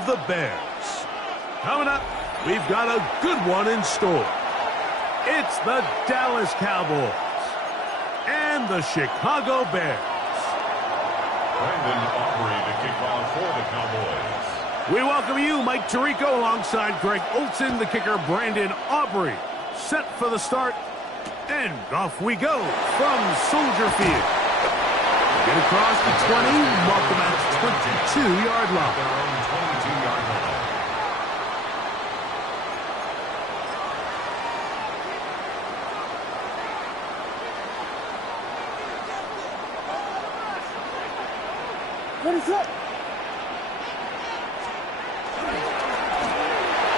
of the Bears. Coming up, we've got a good one in store. It's the Dallas Cowboys and the Chicago Bears. Brandon Aubrey to kick off for the Cowboys. We welcome you, Mike Tirico, alongside Greg Olson, the kicker Brandon Aubrey. Set for the start, and off we go from Soldier Field. Get across the 20, mark them at the 22-yard line. Their own 22-yard line. What is up?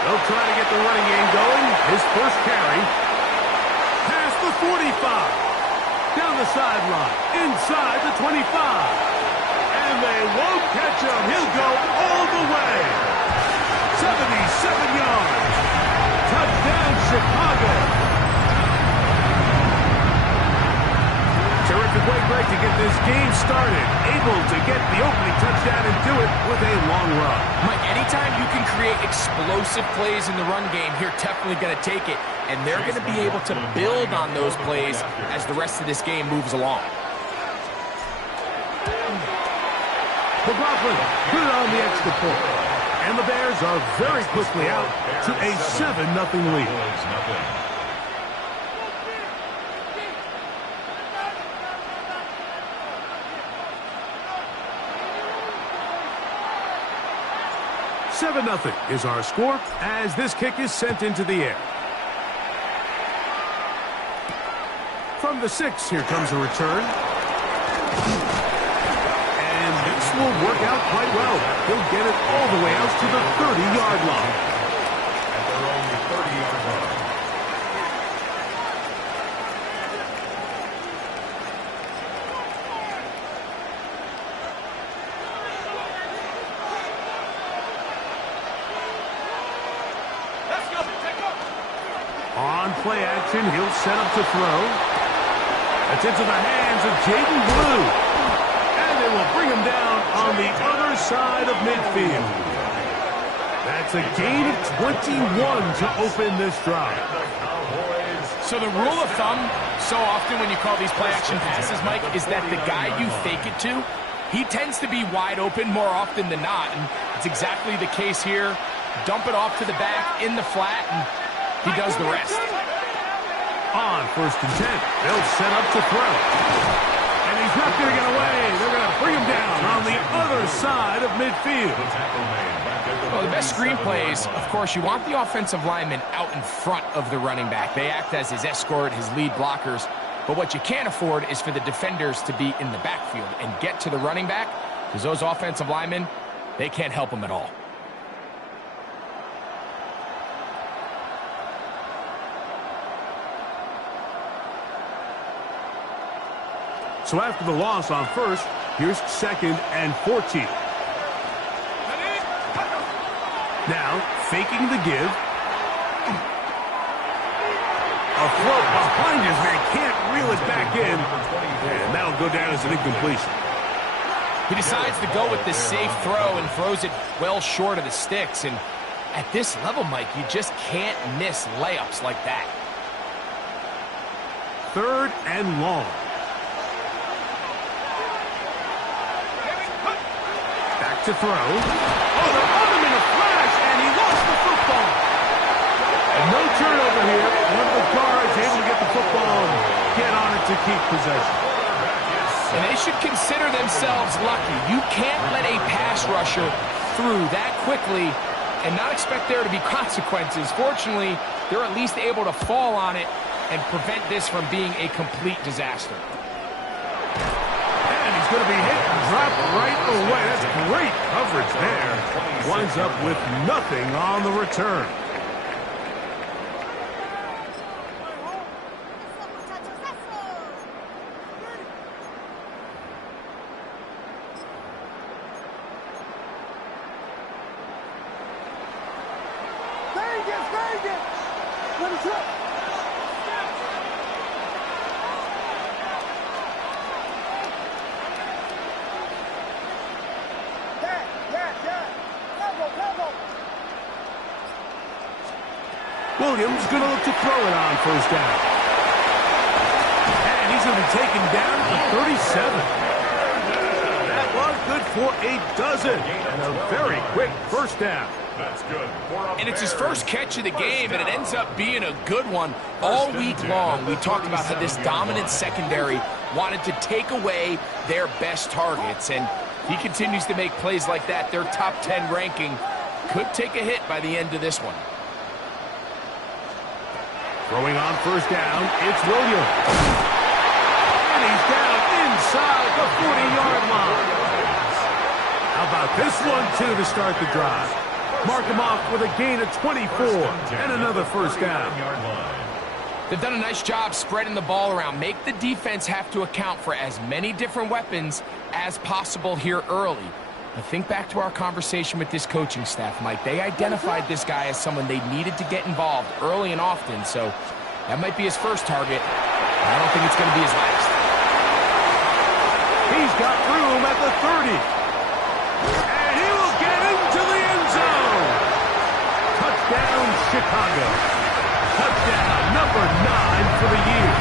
They'll try to get the running game going. His first carry. Past the 45. Down the sideline. Inside the 25. And they won't catch him. He'll go all the way. 77 yards. Touchdown, Chicago. Terrific way, Greg, to get this game started. Able to get the opening touchdown and do it with a long run. Mike, anytime you can create explosive plays in the run game, you're definitely going to take it. And they're going to be able to build on those plays as the rest of this game moves along. McLaughlin put it on the extra point. And the Bears are very quickly out to a 7-0 lead. Seven 0 is our score as this kick is sent into the air. From the 6, here comes a return. And this will work out quite well. He'll get it all the way out to the 30-yard line. At their own 30-yard line. On play action, he'll set up to throw. That's into the hands of Jaden Blue. And they will bring him down on the other side of midfield. That's a gain of 21 to open this drive. So the rule of thumb, so often when you call these play-action passes, Mike, is that the guy you fake it to, he tends to be wide open more often than not. And it's exactly the case here. Dump it off to the back in the flat, and he does the rest. On 1st and 10, they'll set up to throw. And he's not going to get away. They're going to bring him down on the other side of midfield. Well, the best screen plays, of course, you want the offensive lineman out in front of the running back. They act as his escort, his lead blockers. But what you can't afford is for the defenders to be in the backfield and get to the running back, because those offensive linemen, they can't help him at all. So after the loss on 1st, here's 2nd and 14. Now, faking the give. A throw behind his man, can't reel it back in. And that'll go down as an incompletion. He decides to go with the safe throw and throws it well short of the sticks. And at this level, Mike, you just can't miss layups like that. 3rd and long. To throw. Oh, they're on him in a flash, and he lost the football. And no turnover here. One of the guards able to get the football and get on it to keep possession. And they should consider themselves lucky. You can't let a pass rusher through that quickly and not expect there to be consequences. Fortunately, they're at least able to fall on it and prevent this from being a complete disaster. Going to be hit and dropped right away. That's great coverage there. Winds up with nothing on the return. Let us up. Cover. Williams going to look to throw it on first down. And he's going to be taken down at the 37. That was good for a dozen. And a very quick first down. That's good. And it's his first catch of the game, and it ends up being a good one. All week long, we talked about how this dominant secondary wanted to take away their best targets, and he continues to make plays like that. Their top 10 ranking could take a hit by the end of this one. Throwing on first down, it's Williams. And he's down inside the 40-yard line. How about this one, too, to start the drive? Mark him off with a gain of 24 and another first down. They've done a nice job spreading the ball around. Make the defense have to account for as many different weapons as possible here early. But think back to our conversation with this coaching staff, Mike. They identified this guy as someone they needed to get involved early and often, so that might be his first target. I don't think it's going to be his last. He's got room at the 30. And he will get into the end zone. Touchdown, Chicago. Touchdown number 9 for the year.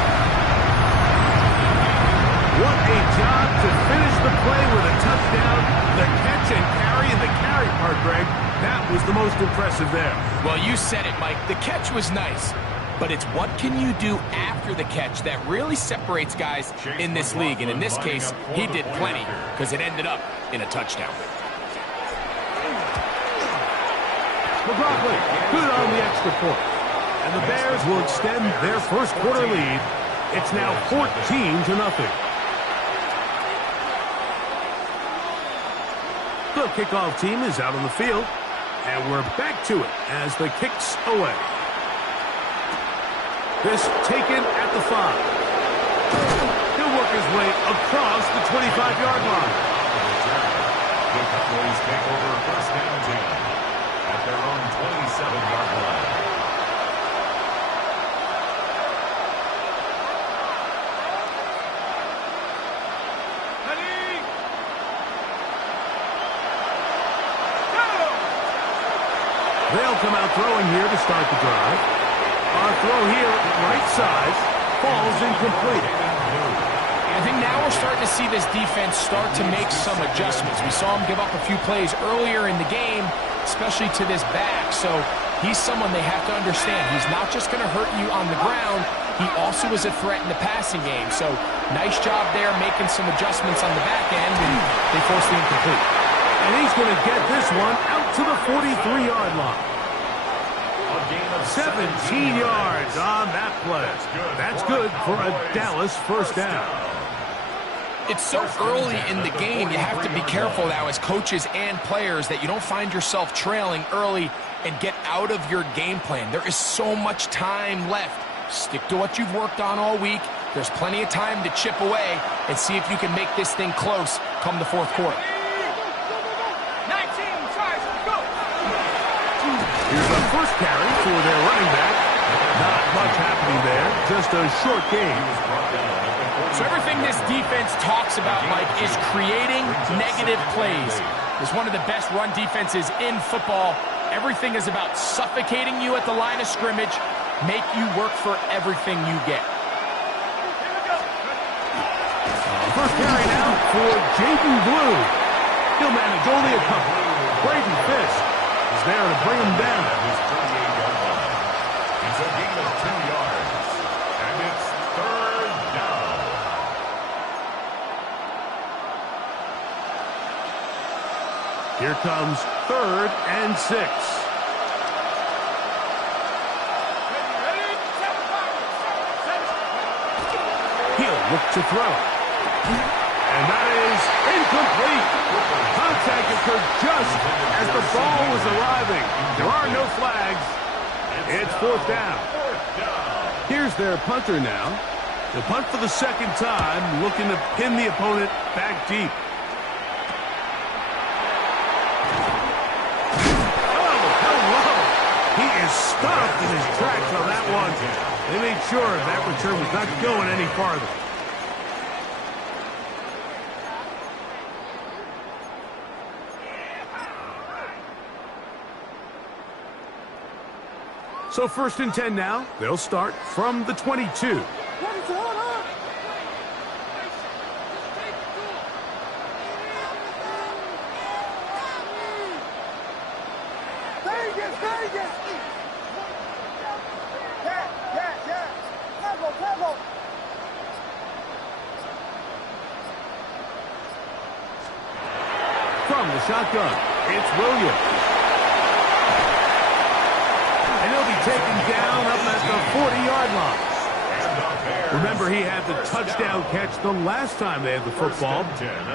What a job to finish the play with a touchdown. The catch and carry, and the carry part, Greg, that was the most impressive there. Well, you said it, Mike. The catch was nice, but it's what can you do after the catch that really separates guys in this league. And in this case, he did plenty because it ended up in a touchdown. McLaughlin, good on the extra point. And the Bears will extend their first quarter lead. It's now 14-0. The kickoff team is out on the field, and we're back to it as the kick's away. This taken at the 5. He'll work his way across the 25-yard line. The Cowboys take over first and 10 at their own 27-yard line. They'll come out throwing here to start the drive. Our throw here, right side, falls incomplete. I think now we're starting to see this defense start to make some adjustments. We saw him give up a few plays earlier in the game, especially to this back. So he's someone they have to understand. He's not just going to hurt you on the ground. He also is a threat in the passing game. So nice job there making some adjustments on the back end, and they forced the incomplete. And he's going to get this one out to the 43-yard line. 17 yards on that play. That's good for a Dallas first down. It's so early in the game, you have to be careful now as coaches and players that you don't find yourself trailing early and get out of your game plan. There is so much time left. Stick to what you've worked on all week. There's plenty of time to chip away and see if you can make this thing close come the fourth quarter. Here's the first carry for their running back. Not much happening there, just a short game. So everything this defense talks about, Mike, is creating negative plays. It's one of the best run defenses in football. Everything is about suffocating you at the line of scrimmage, make you work for everything you get. First carry now for Jaden Blue. He'll manage only a couple. Braden Fisk is there to bring him down. His 38-yard line. It's a gain of 2 yards. And it's third down. Here comes 3rd and 6. He'll look to throw. And that is incomplete. Contact occurred just as the ball was arriving. There are no flags. It's 4th down. Here's their punter now. They'll punt for the second time, looking to pin the opponent back deep. Oh, hello. He is stopped in his tracks on that one. They made sure that return was not going any farther. So 1st and 10 now. They'll start from the 22. Ready to hold on. Vegas, Vegas. Yeah. Tempo. From the shotgun, it's Williams. And he'll be taken down up at the 40-yard line. Remember, he had the touchdown catch the last time they had the football.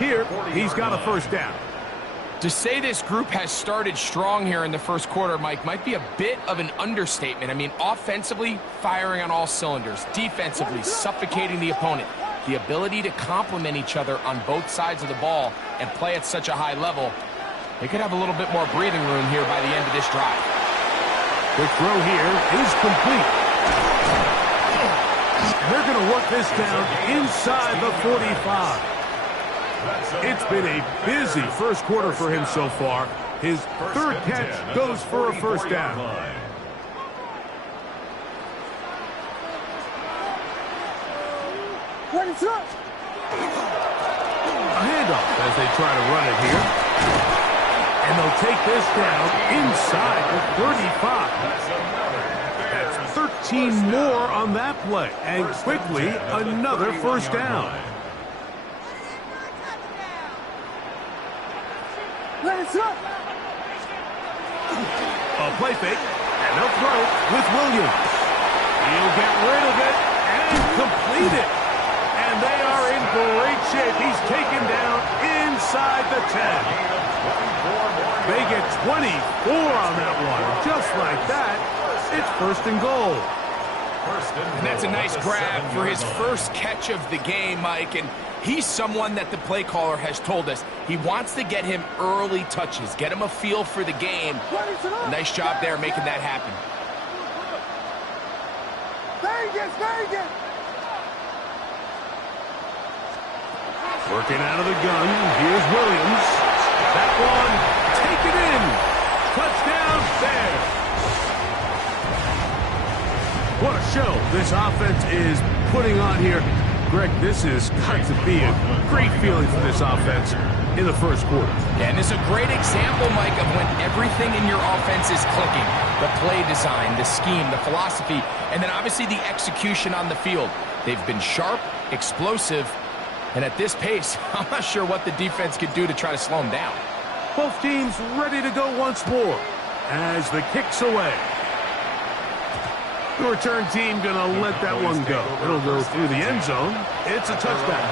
Here, he's got a 1st down. To say this group has started strong here in the 1st quarter, Mike, might be a bit of an understatement. I mean, offensively, firing on all cylinders. Defensively, suffocating the opponent. The ability to complement each other on both sides of the ball and play at such a high level. They could have a little bit more breathing room here by the end of this drive. The throw here is complete. And they're going to work this down inside the 45. It's been a busy 1st quarter for him so far. His 3rd catch goes for a 1st down. Ready to throw. A handoff as they try to run it here. And they'll take this down inside the 35. That's 13 more on that play. And quickly, another 1st down. Ready to throw. A play fake, and they'll throw with Williams. He'll get rid of it and complete it. And they are in great shape. He's taken down inside the 10. They get 24 on that one. Just like that, it's 1st and goal. And that's a nice grab for his 1st catch of the game, Mike. And he's someone that the play caller has told us he wants to get him early touches, get him a feel for the game. Nice job there making that happen. Vegas. Working out of the gun, here's Williams. That one, take it in. Touchdown, Bears. What a show this offense is putting on here. Greg, this has got to be a great feeling for this offense in the 1st quarter. Yeah, and it's a great example, Mike, of when everything in your offense is clicking. The play design, the scheme, the philosophy, and then obviously the execution on the field. They've been sharp, explosive, and at this pace, I'm not sure what the defense could do to try to slow them down. Both teams ready to go once more as the kick's away. The return team going to let that one go. It'll go through the end zone. It's a touchback.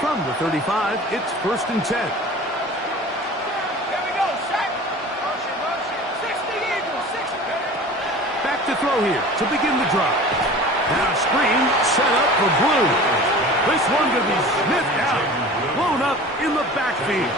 From the 35, it's 1st and 10. Back to throw here to begin the drive. Now a screen set up for Blue. This one going to be sniffed out, blown up in the backfield.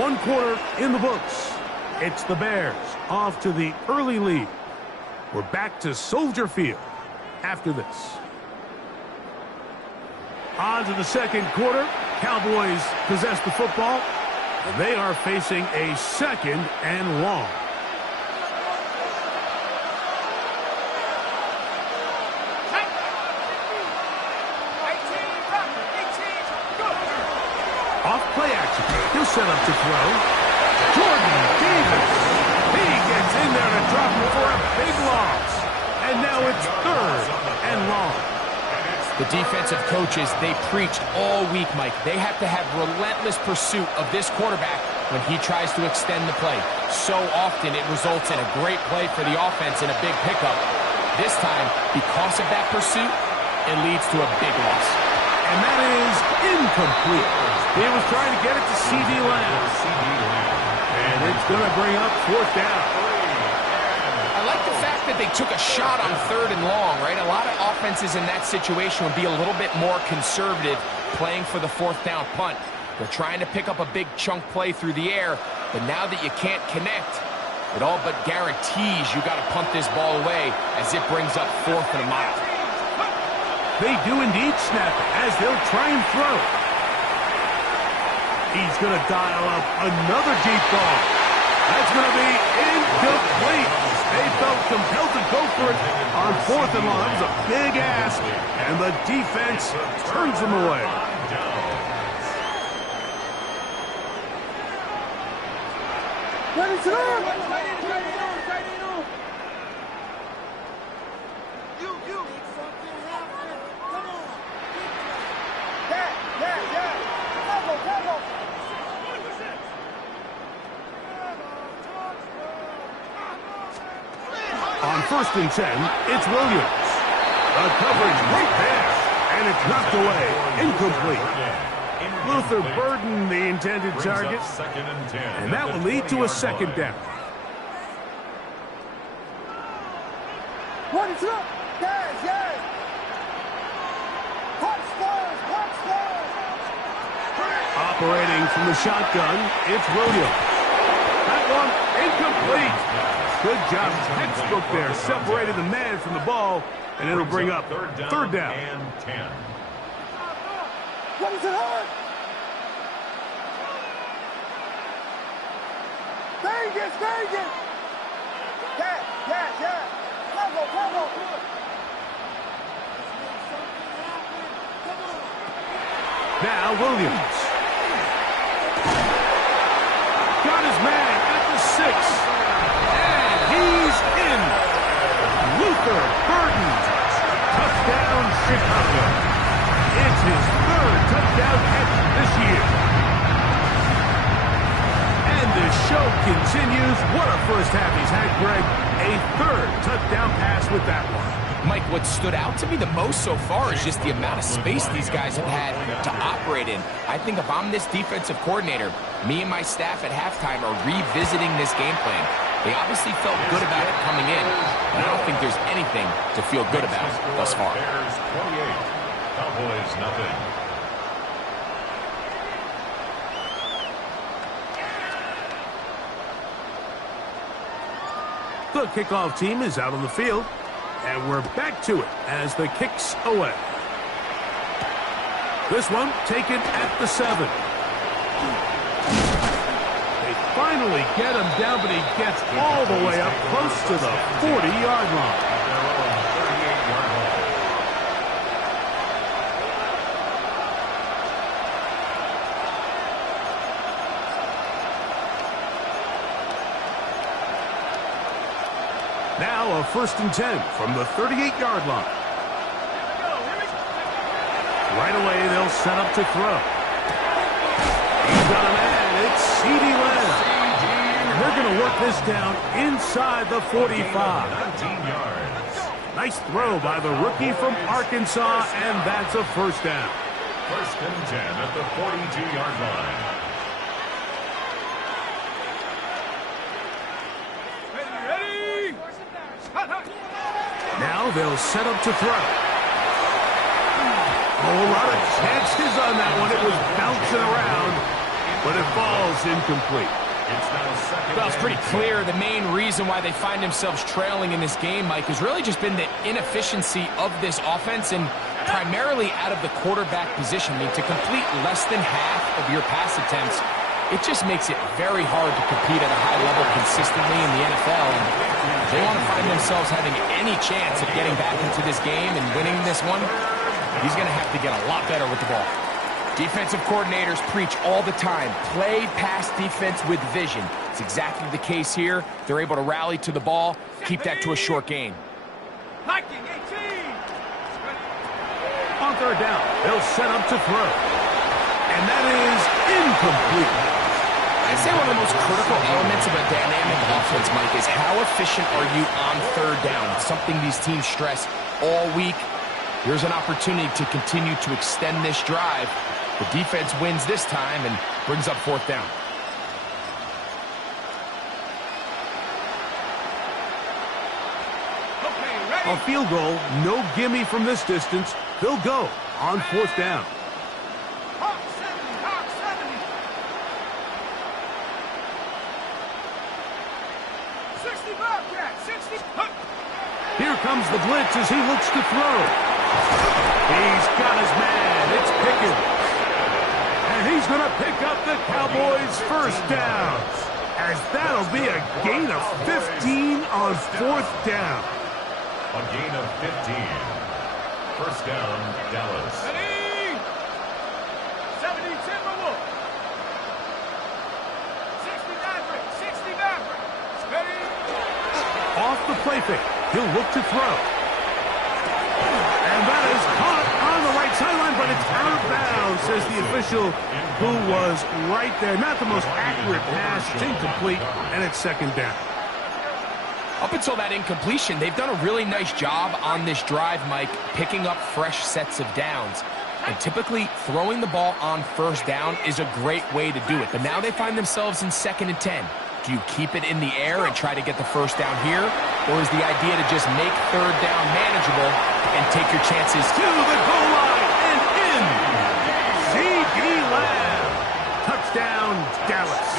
One quarter in the books. It's the Bears off to the early lead. We're back to Soldier Field after this. On to the 2nd quarter. Cowboys possess the football, and they are facing a 2nd and long. Off play action. He'll set up to throw. Jordan Davis. He gets in there to drop it for a big loss. And now it's 3rd and long. The defensive coaches, they preached all week, Mike. They have to have relentless pursuit of this quarterback when he tries to extend the play. So often it results in a great play for the offense and a big pickup. This time, because of that pursuit, it leads to a big loss. And that is incomplete. He was trying to get it to C.D. Lamb. And it's going to bring up 4th down. I like the fact that they took a shot on 3rd and long, right? A lot of offenses in that situation would be a little bit more conservative playing for the 4th down punt. They're trying to pick up a big chunk play through the air. But now that you can't connect, it all but guarantees you got to punt this ball away as it brings up 4th and a mile. They do indeed snap it as they'll try and throw. He's going to dial up another deep ball. That's going to be incomplete. They felt compelled to go for it on 4th and long. It was a big ask, and the defense turns them away. Ready to run! On 1st and 10, it's Williams. The coverage right there, and it's knocked away. Incomplete. Luther Burden, the intended target, and that will lead to a 2nd down. What is up? Yes, yes! Punch stars! Punch stars! Operating from the shotgun, it's Williams. That one incomplete. Good job, textbook there, separating the man from the ball, and it'll bring up 3rd down. And 10. What is it hurt? Vegas, Vegas! Yes, yes, yes! Combo, combo! Now Williams. Got his man at the 6. And he's in. Luther Burden. Touchdown, Chicago. It's his 3rd touchdown catch this year. And the show continues. What a first half he's had, Greg. A 3rd touchdown pass with that one. Mike, what stood out to me the most so far is just the amount of space these guys have had to operate in. I think if I'm this defensive coordinator, me and my staff at halftime are revisiting this game plan. They obviously felt good about it coming in, but I don't think there's anything to feel good about thus far. Bears 28, Cowboys nothing. The kickoff team is out on the field, and we're back to it as the kick's away. This one taken at the 7. They finally get him down, but he gets all the way up close to the 40-yard line. Now a 1st and 10 from the 38-yard line. Right away, they'll set up to throw. He's got a man. It's CeeDee Lamb. And they're going to work this down inside the 45. 19 yards. Nice throw by the rookie from Arkansas, and that's a 1st down. 1st and 10 at the 42-yard line. Now they'll set up to throw. A lot of chances on that one. It was bouncing around, but it falls incomplete. Well, it's pretty clear the main reason why they find themselves trailing in this game, Mike, has really just been the inefficiency of this offense and primarily out of the quarterback position. I mean, to complete less than half of your pass attempts, it just makes it very hard to compete at a high level consistently in the NFL. And they want to find themselves having any chance of getting back into this game and winning this one. He's going to have to get a lot better with the ball. Defensive coordinators preach all the time, play pass defense with vision. It's exactly the case here. They're able to rally to the ball, keep that to a short gain. On 3rd down, they'll set up to throw. And that is incomplete. I'd say one of the most critical elements of a dynamic offense, Mike, is how efficient are you on 3rd down? It's something these teams stress all week. Here's an opportunity to continue to extend this drive. The defense wins this time and brings up 4th down. A field goal, no gimme from this distance. They'll go on 4th down. Here comes the blitz as he looks to throw. He's got his man. It's Pickens. And he's going to pick up the Cowboys' first down. As that'll be a gain of 15 on fourth down. A gain of 15. First down, Dallas. 70 Timberwolves. 60 Mavericks. 60 Mavericks. Ready? Off the play fake. He'll look to throw. And that is caught on the right sideline, but it's out of bounds, says the official who was right there. Not the most accurate pass. It's incomplete, and it's second down. Up until that incompletion, they've done a really nice job on this drive, Mike, picking up fresh sets of downs. And typically, throwing the ball on first down is a great way to do it. But now they find themselves in 2nd and 10. Do you keep it in the air and try to get the first down here? Or is the idea to just make third down manageable and take your chances To the goal line and in. C.D. Lamb. Touchdown, Dallas.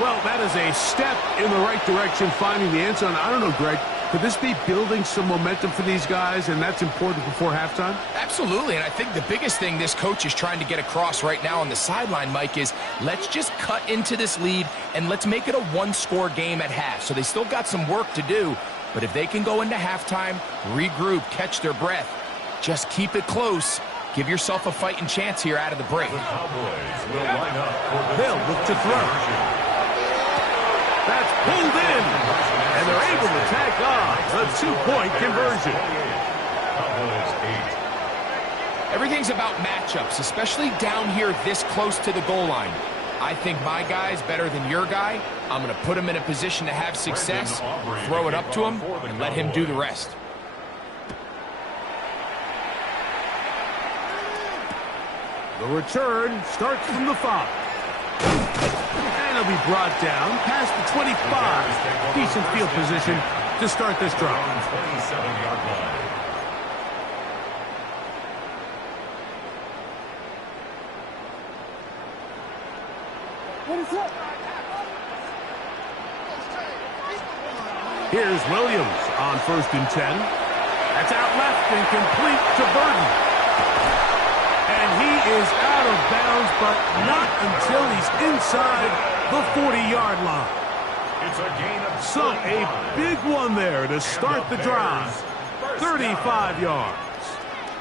Well, that is a step in the right direction, finding the end zone. I don't know, Greg. Could this be building some momentum for these guys, and that's important before halftime? Absolutely, and I think the biggest thing this coach is trying to get across right now on the sideline, Mike, is let's just cut into this lead and let's make it a one-score game at half. So they still got some work to do, but if they can go into halftime, regroup, catch their breath, just keep it close, give yourself a fighting chance here out of the break. The Cowboys will line up for the They'll look to throw. That's pulled in, and they're able to tack on the two-point conversion. Cowboys 8. Everything's about matchups, especially down here this close to the goal line. I think my guy's better than your guy. I'm going to put him in a position to have success, throw it up to him, and let him do the rest. The return starts from the 5. And he'll be brought down past the 25. Decent field position to start this drive. 27-yard line. What is up? Here's Williams on 1st and 10. That's out left and complete to Burton. And he is out of bounds, but not until he's inside the 40-yard line. It's a gain of So a big one there to start the drive. 35 yards.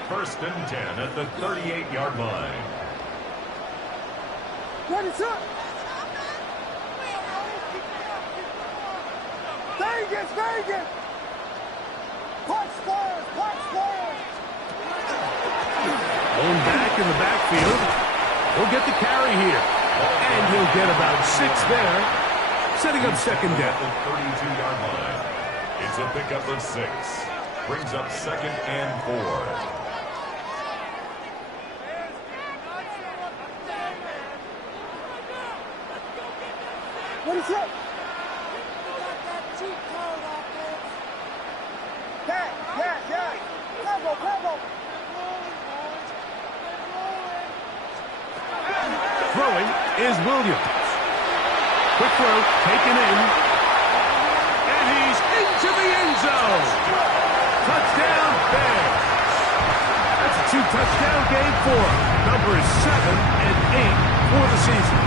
1st and 10 at the 38-yard line. What is up? Vegas, Vegas! Punch squares, punch squares! Going back in the backfield. He'll get the carry here. And he'll get about 6 there. Setting up second down. At the 32-yard line. It's a pickup of 6. Brings up 2nd and 4. What is up? Yeah. Combo. Throwing is Williams. Quick throw, taken in. And he's into the end zone. Touchdown, Bears. That's a 2-touchdown game for him. Numbers 7 and 8 for the season.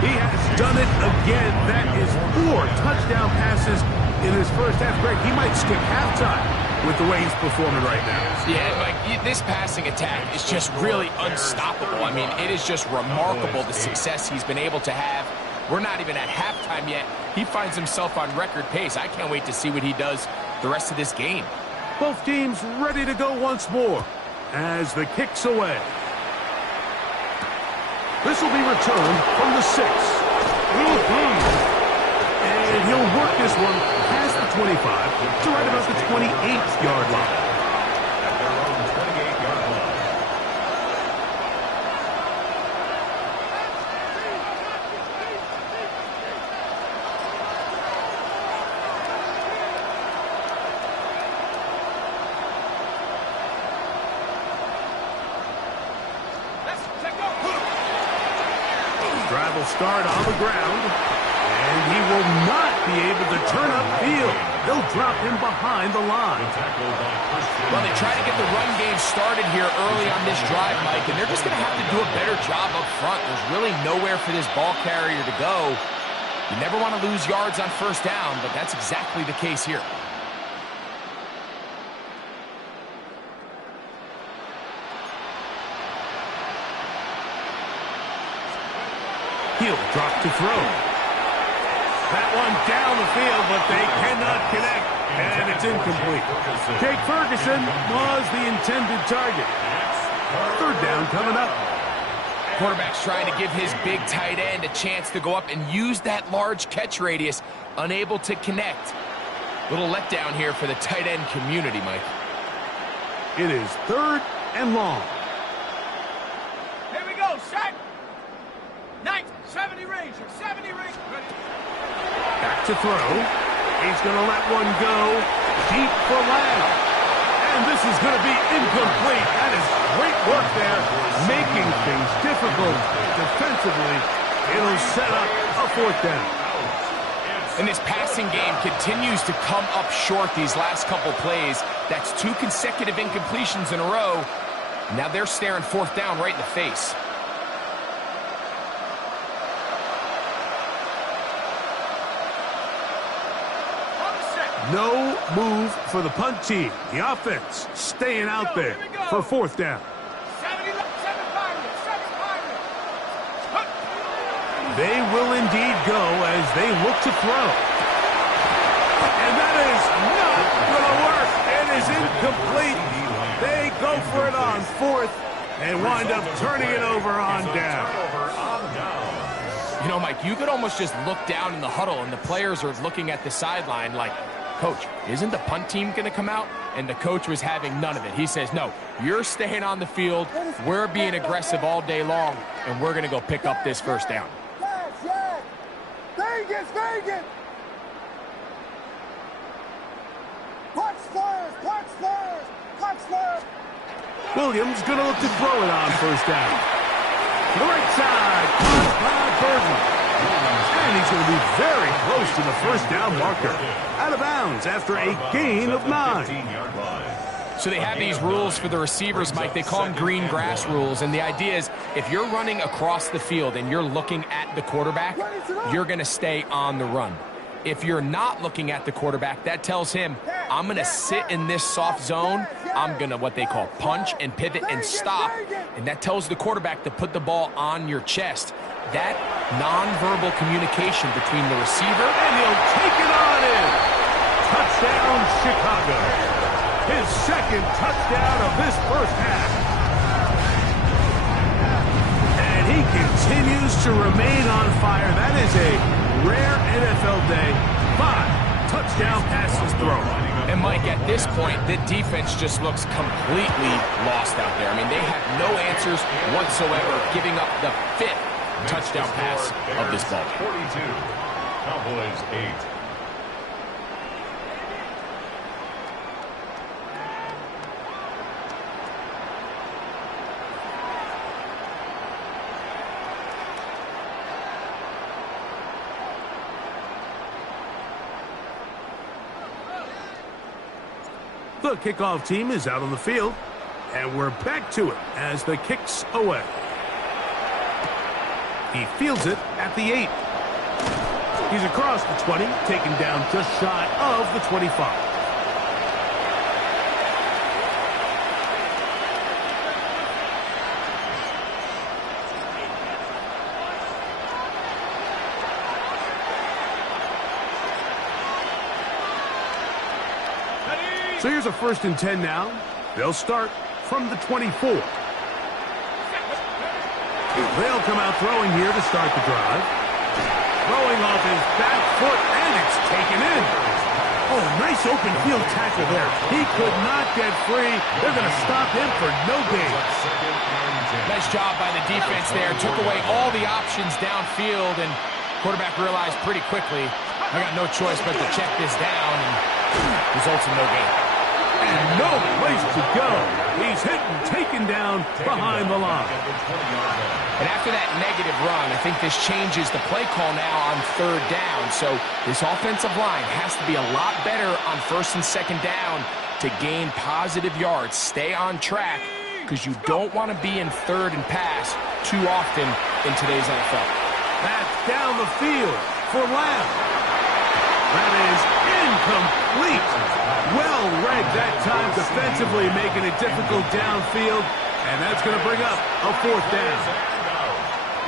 He has done it again. That is 4 touchdown passes in his first half. Greg, he might skip halftime with the way he's performing right now. Yeah, Mike, this passing attack is just really unstoppable. I mean, it is just remarkable the success he's been able to have. We're not even at halftime yet. He finds himself on record pace. I can't wait to see what he does the rest of this game. Both teams ready to go once more as the kick's away. This will be returned from the 6. And he'll work this one past the 25 to right about the 28-yard line. At their own 28-yard line. Drive will start on the ground, and he will not be able to turn upfield. They'll drop him behind the line. Well, they try to get the run game started here early on this drive, Mike, and they're just going to have to do a better job up front. There's really nowhere for this ball carrier to go. You never want to lose yards on first down, but that's exactly the case here. He'll drop to throw. That one down the field, but they cannot connect, and it's incomplete. Jake Ferguson was the intended target. Third down coming up. Quarterback's trying to give his big tight end a chance to go up and use that large catch radius, unable to connect. Little letdown here for the tight end community, Mike. It is third and long. Here we go, set. 70 Ranger, 70 Ranger. Back to throw. He's going to let one go deep for Lamb. And this is going to be incomplete. That is great work there, making things difficult defensively. It'll set up a fourth down. And this passing game continues to come up short these last couple plays. That's 2 consecutive incompletions in a row. Now they're staring fourth down right in the face. No move for the punt team. The offense staying out there for fourth down. They will indeed go as they look to throw. And that is not going to work. It is incomplete. They go for it on fourth and wind up turning it over on down. You know, Mike, you could almost just look down in the huddle and the players are looking at the sideline like, Coach, isn't the punt team going to come out? And the coach was having none of it. He says, no, you're staying on the field. We're being aggressive all day long, and we're going to go pick up this first down. Yes. Vegas, Vegas. Punch slurs, punch slurs, punch slurs. Williams going to look to throw it on first down. To the right side, caught by Burton. And he's going to be very close to the first down marker. Out of bounds after a gain of 9. So they have these rules for the receivers, Mike. They call them green grass rules. And the idea is if you're running across the field and you're looking at the quarterback, you're going to stay on the run. If you're not looking at the quarterback, that tells him, I'm going to sit in this soft zone. I'm going to what they call punch and pivot and stop. And that tells the quarterback to put the ball on your chest. That nonverbal communication between the receiver and he'll take it on in. Touchdown, Chicago. His second touchdown of this first half. And he continues to remain on fire. That is a rare NFL day. 5 touchdown passes thrown. And, Mike, at this point, the defense just looks completely lost out there. I mean, they have no answers whatsoever, giving up the 5th touchdown pass of this ball. 42, Cowboys 8. The kickoff team is out on the field, and we're back to it as the kick's away. He fields it at the 8. He's across the 20, taken down just shy of the 25. So here's a 1st and 10 now. They'll start from the 24. They'll come out throwing here to start the drive. Throwing off his back foot, and it's taken in. Oh, nice open field tackle there. He could not get free. They're going to stop him for no gain. Nice job by the defense there. Took away all the options downfield, and quarterback realized pretty quickly, I got no choice but to check this down, and results in no gain. And no place to go. He's hit and taken down behind the line. And after that negative run, I think this changes the play call now on third down. So this offensive line has to be a lot better on first and second down to gain positive yards. Stay on track because you don't want to be in third and pass too often in today's NFL. That's down the field for Lamb. That is incomplete. Well read that time defensively, making it difficult downfield, and that's going to bring up a fourth down.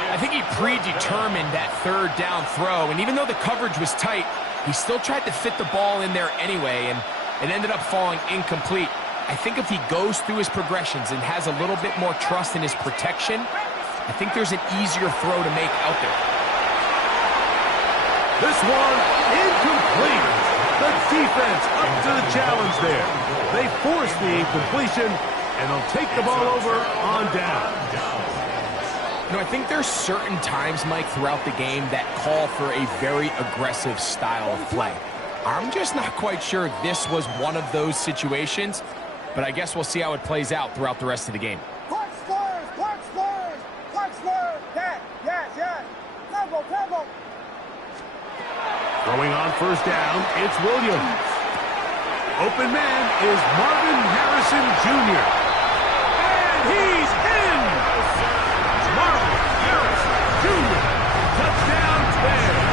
I think he predetermined that third down throw, and even though the coverage was tight, he still tried to fit the ball in there anyway, and it ended up falling incomplete. I think if he goes through his progressions and has a little bit more trust in his protection, I think there's an easier throw to make out there. This one incomplete. The defense up to the challenge there. They force the incompletion, and they'll take the ball over on down. You know, I think there's certain times, Mike, throughout the game that call for a very aggressive style of play. I'm just not quite sure this was one of those situations, but I guess we'll see how it plays out throughout the rest of the game. Punch squares, punch squares, punch squares. Yes. Tempo. Throwing on first down, it's Williams. Open man is Marvin Harrison Jr. And he's in! Marvin Harrison Jr. Touchdown Bears.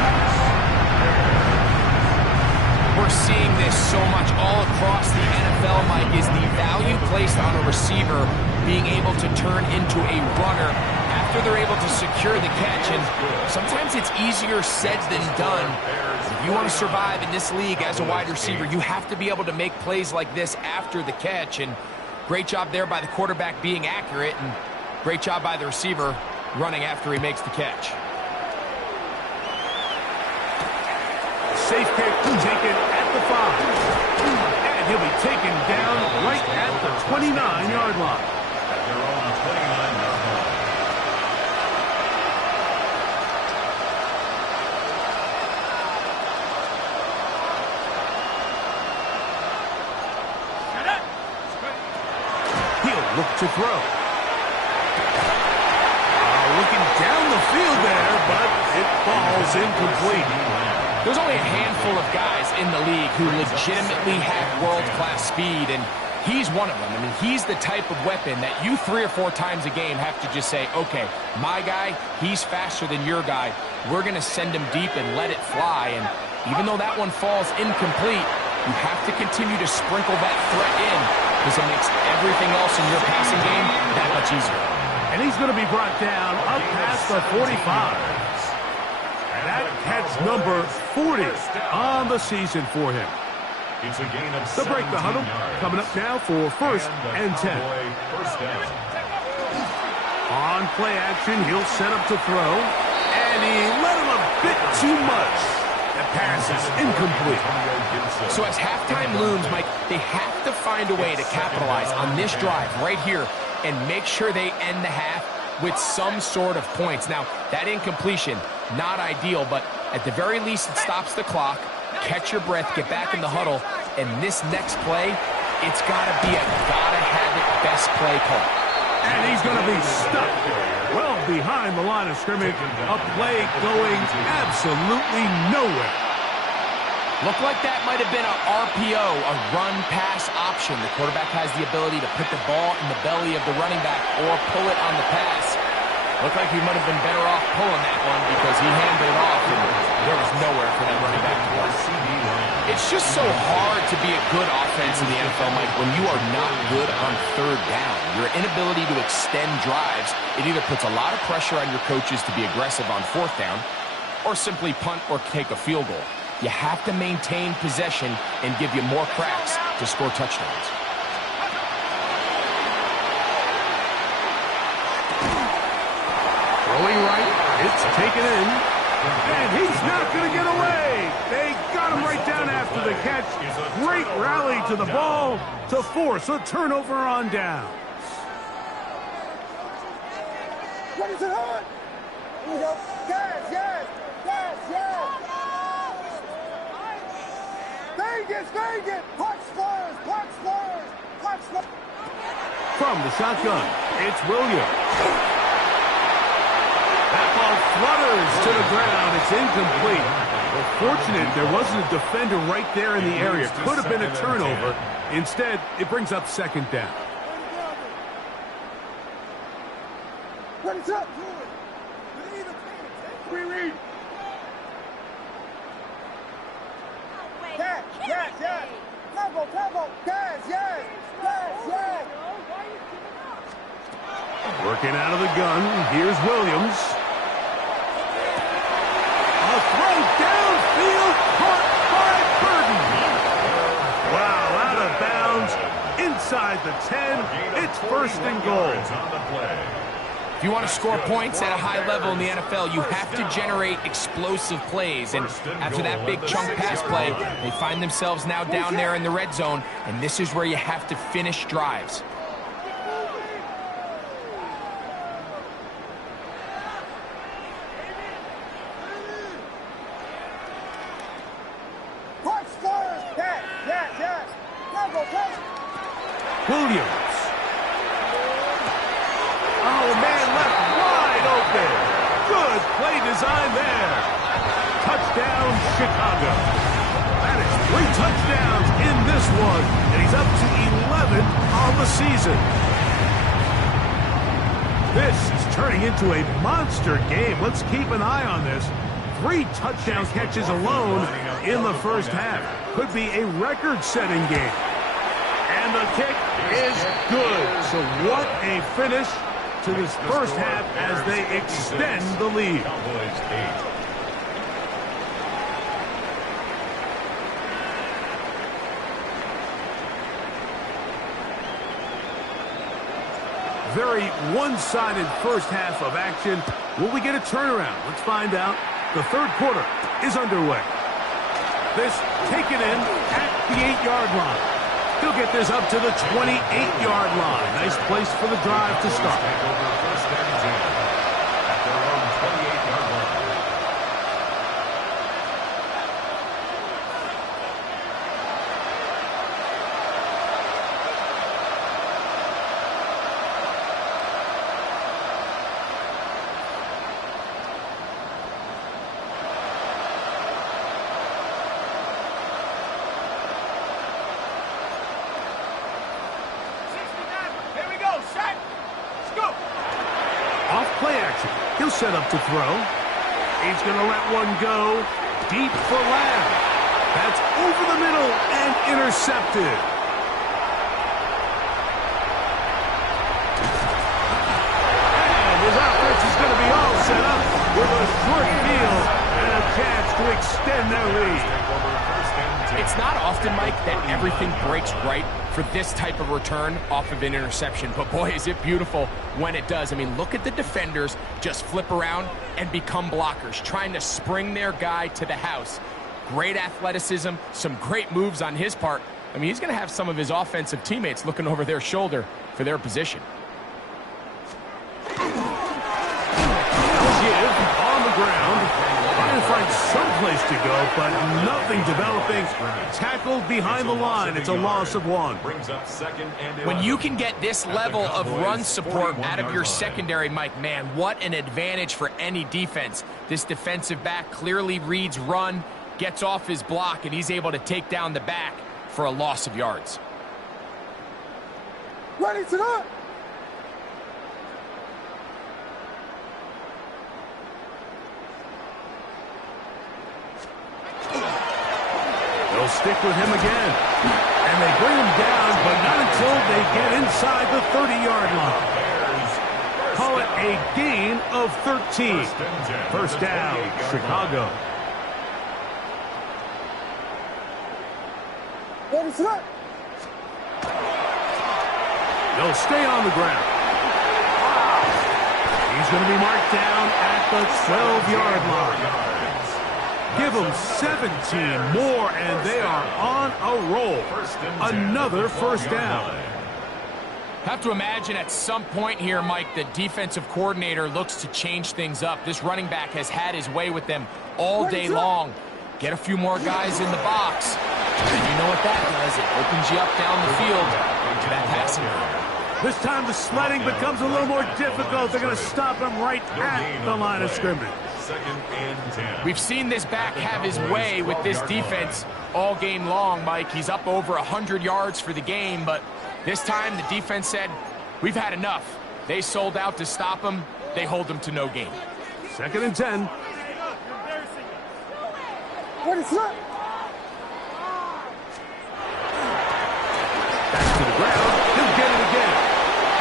We're seeing this so much all across the NFL, Mike, is the value placed on a receiver being able to turn into a runner after they're able to secure the catch. And sometimes it's easier said than done. If you want to survive in this league as a wide receiver, you have to be able to make plays like this after the catch. And great job there by the quarterback being accurate, and great job by the receiver running after he makes the catch. Safe kick taken at the 5. And he'll be taken down right at the 29-yard line. At their own 29-yard line. He'll look to throw. Looking down the field there, but it falls incomplete. There's only a handful of guys in the league who legitimately have world-class speed, and he's one of them. I mean, he's the type of weapon that you 3 or 4 times a game have to just say, okay, my guy, he's faster than your guy. We're going to send him deep and let it fly. And even though that one falls incomplete, you have to continue to sprinkle that threat in because it makes everything else in your passing game that much easier. And he's going to be brought down up past the 45. That catch number 40 on the season for him. It's a gain of The break the huddle yards. coming up now for first and 10. First down. On play action, he'll set up to throw. And he let him a bit too much. That pass is incomplete. So as halftime looms, Mike, they have to find a way to capitalize on this drive right here and make sure they end the half with some sort of points. Now, that incompletion, not ideal, but at the very least, it stops the clock. Catch your breath, get back in the huddle, and this next play, it's got to be a gotta-have-it best play call. And he's going to be stuck well behind the line of scrimmage. A play going absolutely nowhere. Looked like that might have been a RPO, a run-pass option. The quarterback has the ability to put the ball in the belly of the running back or pull it on the pass. Looked like he might have been better off pulling that one because he handed it off and there was nowhere for that running back to go. It's just so hard to be a good offense in the NFL, Mike, when you are not good on third down. Your inability to extend drives, it either puts a lot of pressure on your coaches to be aggressive on fourth down or simply punt or take a field goal. You have to maintain possession and give you more cracks to score touchdowns. Throwing right, it's taken in, and he's not going to get away. They got him right down after the catch. Great rally to the ball to force a turnover on downs. What is it on? Here we go. Yes. Vegas, Vegas! Punch Spurs, punch Spurs, punch Spurs! From the shotgun, it's Williams. That ball flutters to the ground. It's incomplete. Well, fortunate there wasn't a defender right there in the area. Could have been a turnover. Instead, it brings up second down. What is up? Read. Yes, yes, yes. Tempo, tempo. Yes, yes, yes, yes. Working out of the gun. Here's Williams. A throw downfield caught by Burton. Wow, out of bounds. Inside the 10. It's first and goal. If you want to score points at a high level in the NFL, you have to generate explosive plays. And after that big chunk pass play, they find themselves now down there in the red zone. And this is where you have to finish drives. Punch Spurs. Yes, yes, yes. Tempo, tempo. Williams. Oh, man, left wide open. Good play design there. Touchdown, Chicago. That is 3 touchdowns in this one, and he's up to 11 on the season. This is turning into a monster game. Let's keep an eye on this. 3 touchdown catches alone in the first half. Could be a record-setting game. And the kick is good. So what a finish to this first half as they extend the lead. Cowboys 8. Very one-sided first half of action. Will we get a turnaround? Let's find out. The third quarter is underway. This taken in at the 8-yard line. He'll get this up to the 28-yard line. Nice place for the drive to start. Take over first and 10 at their own 28-yard line. Play action. He'll set up to throw. He's going to let one go deep for Lamb. That's over the middle and intercepted. And his offense is going to be all set up with a short field and a chance to extend their lead. It's not often, Mike, that everything breaks right for this type of return off of an interception. But boy, is it beautiful when it does. I mean, look at the defenders just flip around and become blockers, trying to spring their guy to the house. Great athleticism, some great moves on his part. I mean, he's going to have some of his offensive teammates looking over their shoulder for their position. Give on the ground. Trying to find some place to go, but nothing developing. Tackled behind the line. It's a loss of 1. When you can get this level of run support out of your secondary, Mike, man, what an advantage for any defense. This defensive back clearly reads run, gets off his block, and he's able to take down the back for a loss of yards. Ready to go. They'll stick with him again. And they bring him down, but not until they get inside the 30-yard line. Call it a gain of 13. First down, Chicago. Ready to go. They'll stay on the ground. He's going to be marked down at the 12-yard line. Give them 17 more, and they are on a roll. Another first down. Have to imagine at some point here, Mike, the defensive coordinator looks to change things up. This running back has had his way with them all day long. Get a few more guys in the box. And you know what that does? It opens you up down the field to that passing game. This time the sledding becomes a little more difficult. They're going to stop him right at the line of scrimmage. 2nd and 10. We've seen this back have his way with this defense all game long, Mike. He's up over 100 yards for the game, but this time the defense said, we've had enough. They sold out to stop him. They hold him to no gain. 2nd and 10. What is that? Back to the ground. He'll get it again.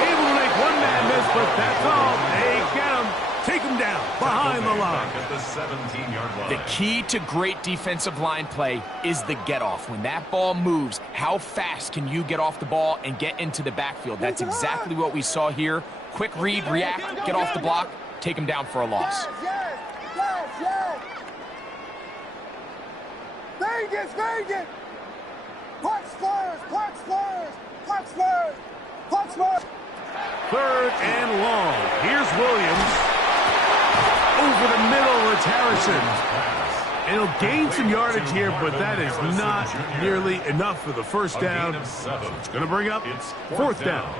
Able to make one man miss, but that's all. They get him. Take him down behind the line. At the 17-yard line. The key to great defensive line play is the get-off. When that ball moves, how fast can you get off the ball and get into the backfield? That's exactly what we saw here. Quick read, react, get off the block, take him down for a loss. Yes, yes, yes. Vegas, Vegas. Clock slurs, clock slurs, clock slurs, clock slurs. 3rd and long. Here's Williams. Over the middle, it's Harrison. And he'll gain some yardage here, but that is not nearly enough for the first down. It's going to bring up 4th down.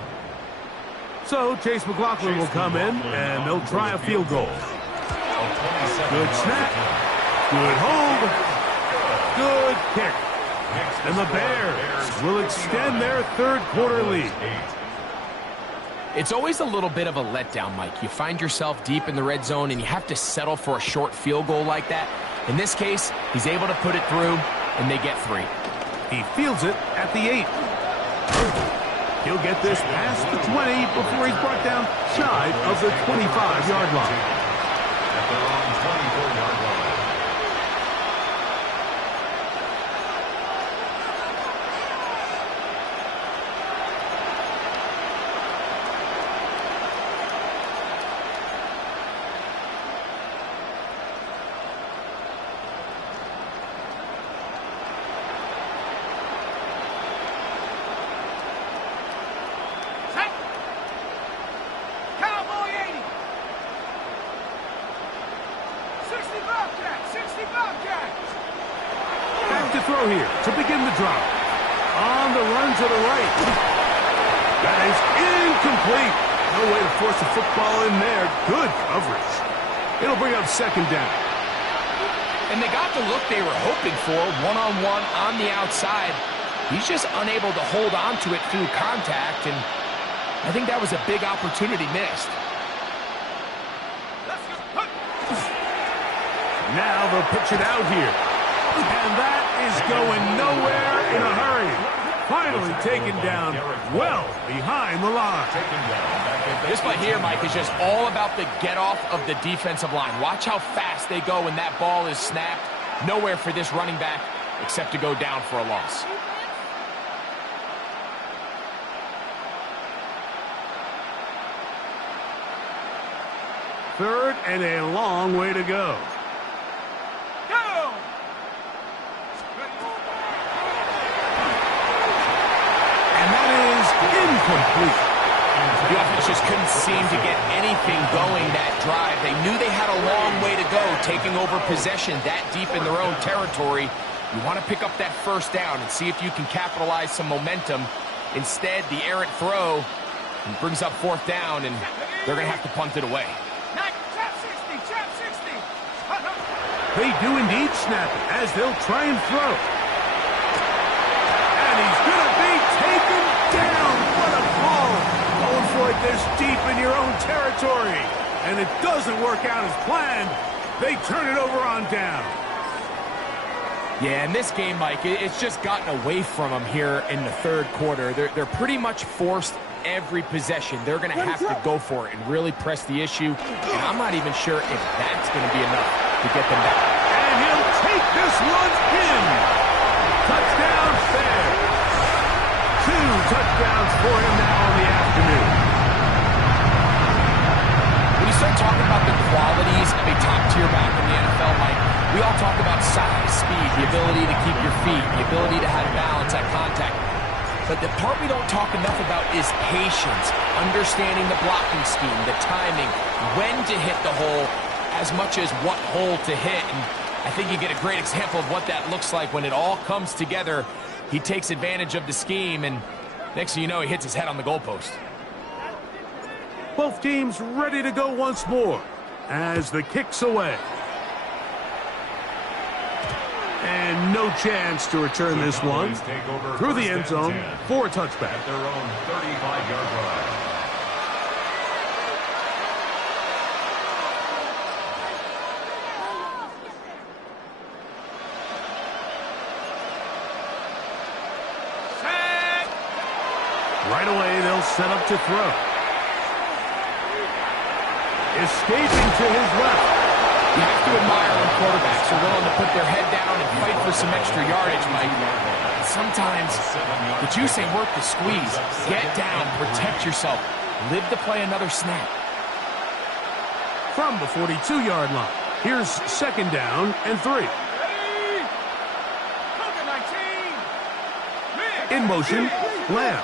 So Chase McLaughlin will come in, and they'll try a field goal. Good snap. Good hold. Good kick. And the Bears will extend their 3rd quarter lead. It's always a little bit of a letdown, Mike. You find yourself deep in the red zone, and you have to settle for a short field goal like that. In this case, he's able to put it through, and they get 3. He fields it at the 8. He'll get this past the 20 before he's brought down shy of the 25-yard line. At their own 24-yard line. Cowboy 80. 60 Bobcat, 60 Bobcat. Back to throw here to begin the drive. On the run to the right. That is incomplete. No way to force the football in there. Good coverage. It'll bring up 2nd down. And they got the look they were hoping for, one-on-one on the outside. He's just unable to hold on to it through contact, and I think that was a big opportunity missed. Now they'll pitch it out here. And that is going nowhere in a hurry. Finally taken down well behind the line. This play here, Mike, is just all about the get-off of the defensive line. Watch how fast they go when that ball is snapped. Nowhere for this running back except to go down for a loss. Third and a long way to go. And that is incomplete. The offense just couldn't seem to get anything going that drive. They knew they had a long way to go, taking over possession that deep in their own territory. You want to pick up that 1st down and see if you can capitalize some momentum. Instead, the errant throw brings up 4th down, and they're going to have to punt it away. They do indeed snap it as they'll try and throw. And he's going to be taken down. What a call. Going for it this deep in your own territory. And it doesn't work out as planned. They turn it over on down. Yeah, in this game, Mike, it's just gotten away from them here in the 3rd quarter. They're pretty much forced every possession. They're going to have to go for it and really press the issue. And I'm not even sure if that's going to be enough to get them back. And he'll take this one in. Touchdown, Bears. 2 touchdowns for him now in the afternoon. When you start talking about the qualities of a top-tier back in the NFL, Mike, we all talk about size, speed, the ability to keep your feet, the ability to have balance at contact. But the part we don't talk enough about is patience, understanding the blocking scheme, the timing, when to hit the hole, as much as what hole to hit. And I think you get a great example of what that looks like when it all comes together. He takes advantage of the scheme, and next thing you know, he hits his head on the goalpost. Both teams ready to go once more as the kick's away. And no chance to return this one through the end zone for a touchback. At their own 35-yard line. Right away, they'll set up to throw. Escaping to his left. You have to admire when quarterbacks are willing to put their head down and fight for some extra yardage, Mike. Sometimes the juice ain't worth the squeeze. Get down, protect yourself, live to play another snap. From the 42-yard line, here's second down and 3. In motion, Lamb.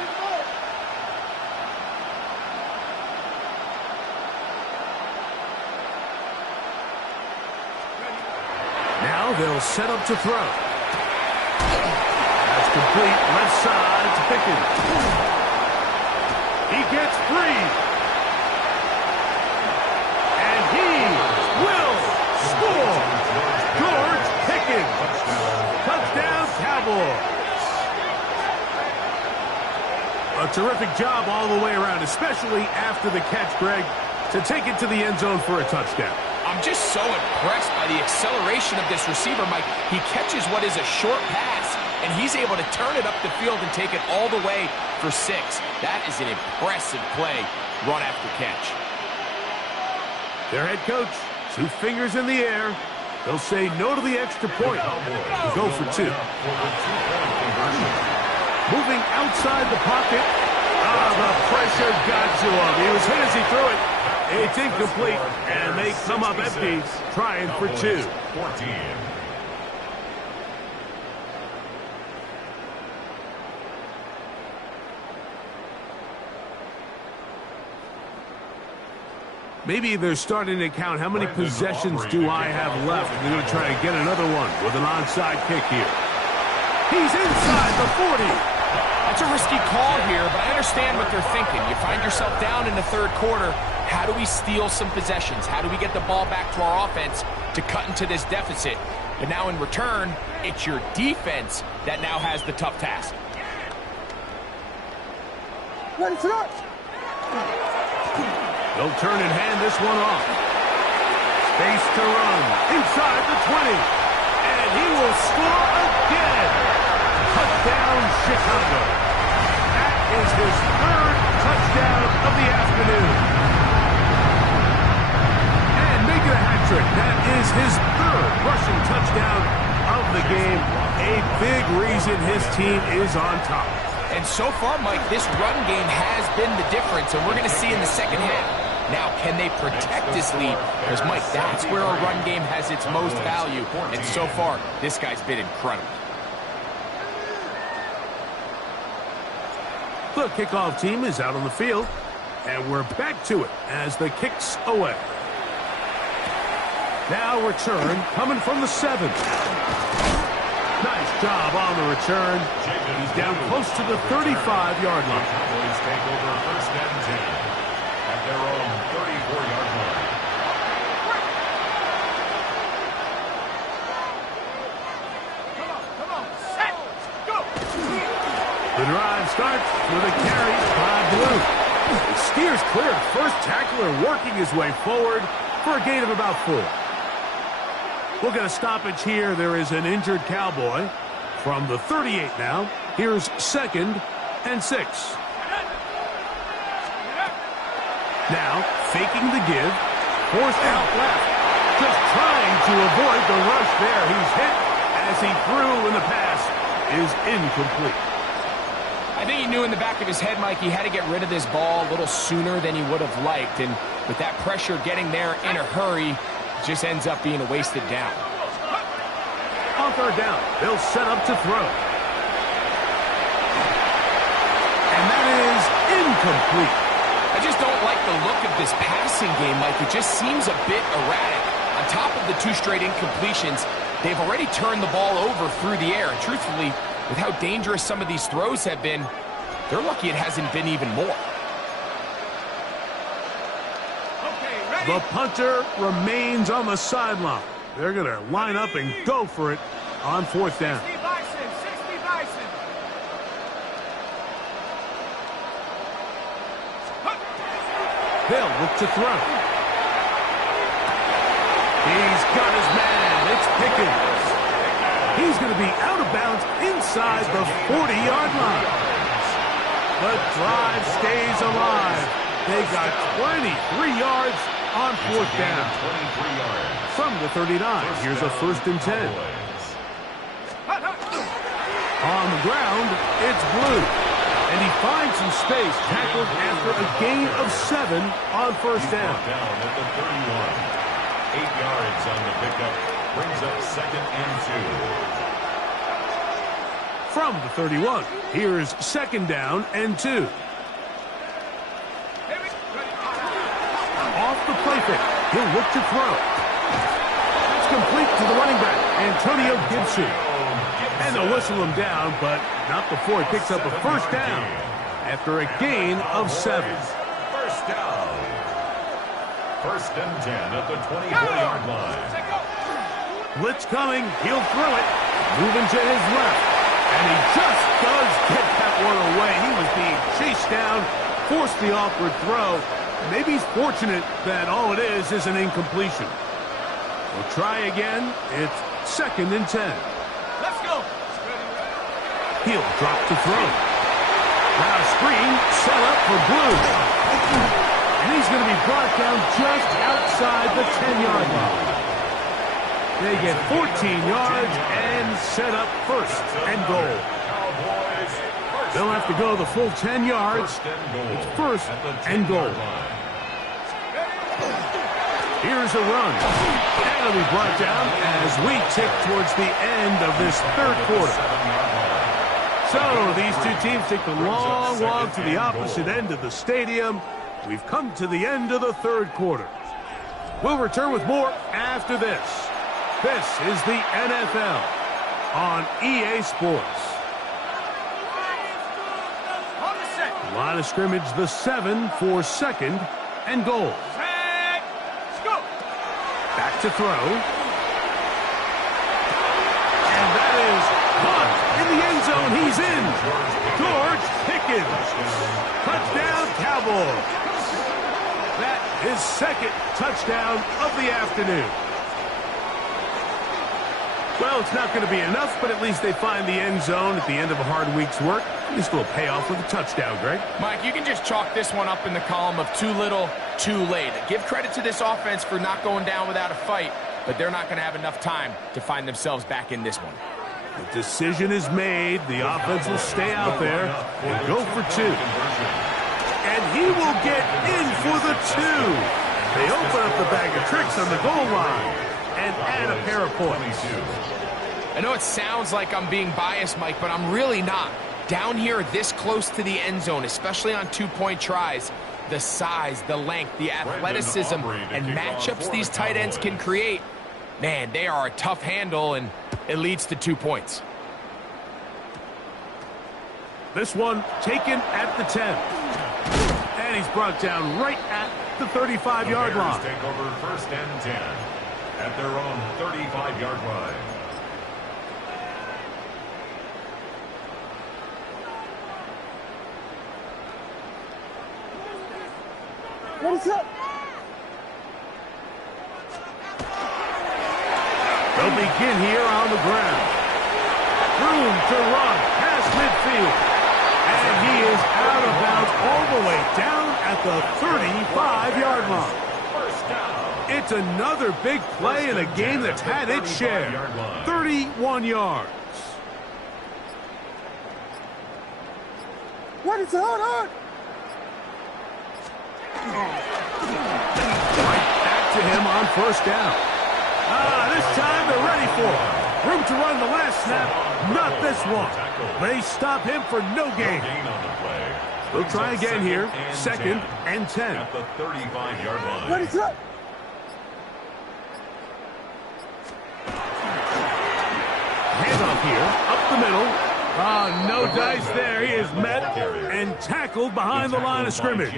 Now they'll set up to throw. That's complete, left side to Pickens. He gets free. And he will score. George Pickens. Touchdown, Cowboys. A terrific job all the way around, especially after the catch, Greg, to take it to the end zone for a touchdown. I'm just so impressed by the acceleration of this receiver, Mike. He catches what is a short pass, and he's able to turn it up the field and take it all the way for 6. That is an impressive play, run after catch. Their head coach, 2 fingers in the air. They'll say no to the extra point. Go for 2. Moving outside the pocket. The pressure got to him. He was hit as he threw it. It's incomplete, and they come up empty, trying for 2. 14. Maybe they're starting to count how many possessions do I have left. They're going to try and get another one with an onside kick here. He's inside the 40. That's a risky call here, but I understand what they're thinking. You find yourself down in the third quarter. How do we steal some possessions? How do we get the ball back to our offense to cut into this deficit? But now in return, it's your defense that now has the tough task. Ready for that? They'll turn and hand this one off. Space to run inside the 20. And he will score again. Touchdown, Chicago. That is his 3rd touchdown of the afternoon. And make it a hat trick. That is his 3rd rushing touchdown of the game. A big reason his team is on top. And so far, Mike, this run game has been the difference, and we're going to see in the second half. Now, can they protect this lead? Because, Mike, that's where a run game has its most value. And so far, this guy's been incredible. The kickoff team is out on the field, and we're back to it as the kick's away. Now return coming from the 7. Nice job on the return. He's down close to the 35-yard line. Cowboys take over first and 10 at their own 34-yard line. Come on, set, go! The drive starts with a carry by Blue. He steers clear. First tackler working his way forward for a gain of about 4. We'll get a stoppage here. There is an injured Cowboy. From the 38 now, here's 2nd and 6. Now, faking the give, forced out left. Just trying to avoid the rush there. He's hit as he threw, and the pass is incomplete. I think he knew in the back of his head, Mike, he had to get rid of this ball a little sooner than he would have liked. And with that pressure getting there in a hurry, it just ends up being a wasted down. On 3rd down, they'll set up to throw. And that is incomplete. I just don't like the look of this passing game, Mike. It just seems a bit erratic. On top of the 2 straight incompletions, they've already turned the ball over through the air. And truthfully, with how dangerous some of these throws have been, they're lucky it hasn't been even more. The punter remains on the sideline. They're going to line up and go for it on fourth down. 60 Bison, 60 Bison. They'll look to throw. He's got his man. It's Pickens. He's going to be out of bounds inside the 40-yard line. The drive stays alive. They got 23 yards on fourth down. From the 39, here's a 1st and 10. On the ground, it's Blue. And he finds some space, tackled after a gain of 7 on first down. Down at the 31. 8 yards on the pickup. Brings up 2nd and 2. From the 31, here's 2nd down and 2. Off the play fake, he'll look to throw. It's complete to the running back, Antonio Gibson. And they'll whistle him down, but not before he picks up a 1st down after a gain of 7. 1st down. 1st and 10 at the 24-yard line. Blitz coming, he'll throw it, moving to his left. And he just does get that one away. He was being chased down, forced the awkward throw. Maybe he's fortunate that all it is an incompletion. We'll try again. It's 2nd and 10. Let's go. He'll drop to throw. Now a screen set up for Blue. And he's going to be brought down just outside the 10-yard line. They get 14 yards and set up 1st and goal. They'll have to go the full 10 yards. It's 1st and goal. Here's a run. And it'll be brought down as we tick towards the end of this 3rd quarter. So these two teams take the long walk to the opposite end of the stadium. We've come to the end of the 3rd quarter. We'll return with more after this. This is the NFL on EA Sports. Line of scrimmage, the 7 for 2nd and goal. Back to throw. And that is caught in the end zone. He's in. George Pickens. Touchdown, Cowboys. That is 2nd touchdown of the afternoon. Well, it's not going to be enough, but at least they find the end zone at the end of a hard week's work. At least a little payoff with a touchdown, Greg. Mike, you can just chalk this one up in the column of too little, too late. Give credit to this offense for not going down without a fight, but they're not going to have enough time to find themselves back in this one. The decision is made. The offense will stay out there and go for 2. And he will get in for the 2. They open up the bag of tricks on the goal line and add a pair of points. I know it sounds like I'm being biased, Mike, but I'm really not. Down here this close to the end zone, especially on 2-point tries, the size, the length, the athleticism, and matchups these tight ends can create, man, they are a tough handle, and it leads to 2 points. This one taken at the 10. And he's brought down right at the 35-yard line. Take over 1st and 10 at their own 35-yard line. What is up? They'll begin here on the ground. Room to run past midfield. And he is out of bounds all the way down at the 35-yard line. First down. It's another big play in a game that's had its share. 31 yards. What is it? Hold on. Right back to him on first down. This time they're ready for it. Room to run the last snap, not this one. They stop him for no gain. They'll try again here, 2nd and 10. At the 35-yard line. What is it? middle. No dice there. He is met and tackled behind the line of scrimmage.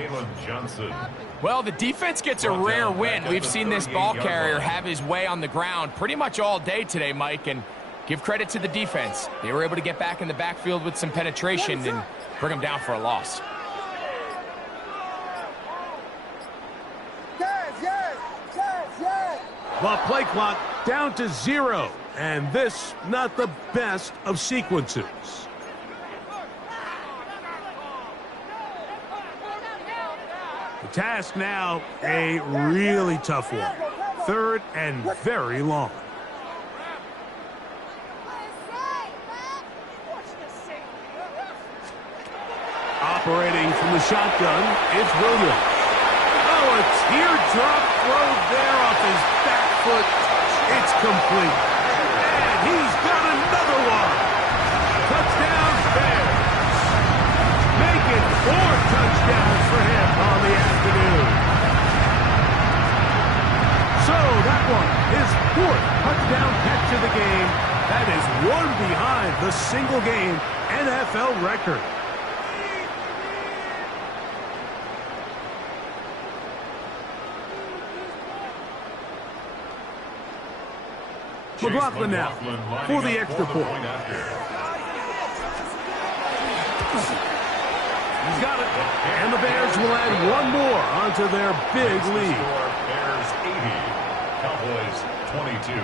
Well, the defense gets a rare win. We've seen this ball carrier have his way on the ground pretty much all day today, Mike, and give credit to the defense. They were able to get back in the backfield with some penetration and bring them down for a loss. The play clock down to 0, and this not the best of sequences. The task now, a really tough one. 3rd and very long. Operating from the shotgun, it's Williams. Oh, a teardrop throw there off his back foot. It's complete. And he's got another one. Touchdown Bears. Make it 4 touchdowns for him on the afternoon. So that one, his 4th touchdown catch of the game. That is one behind the single-game NFL record. McLaughlin now for the extra point. He's got it. And the Bears will add one more onto their big lead. Bears 80, Cowboys 22.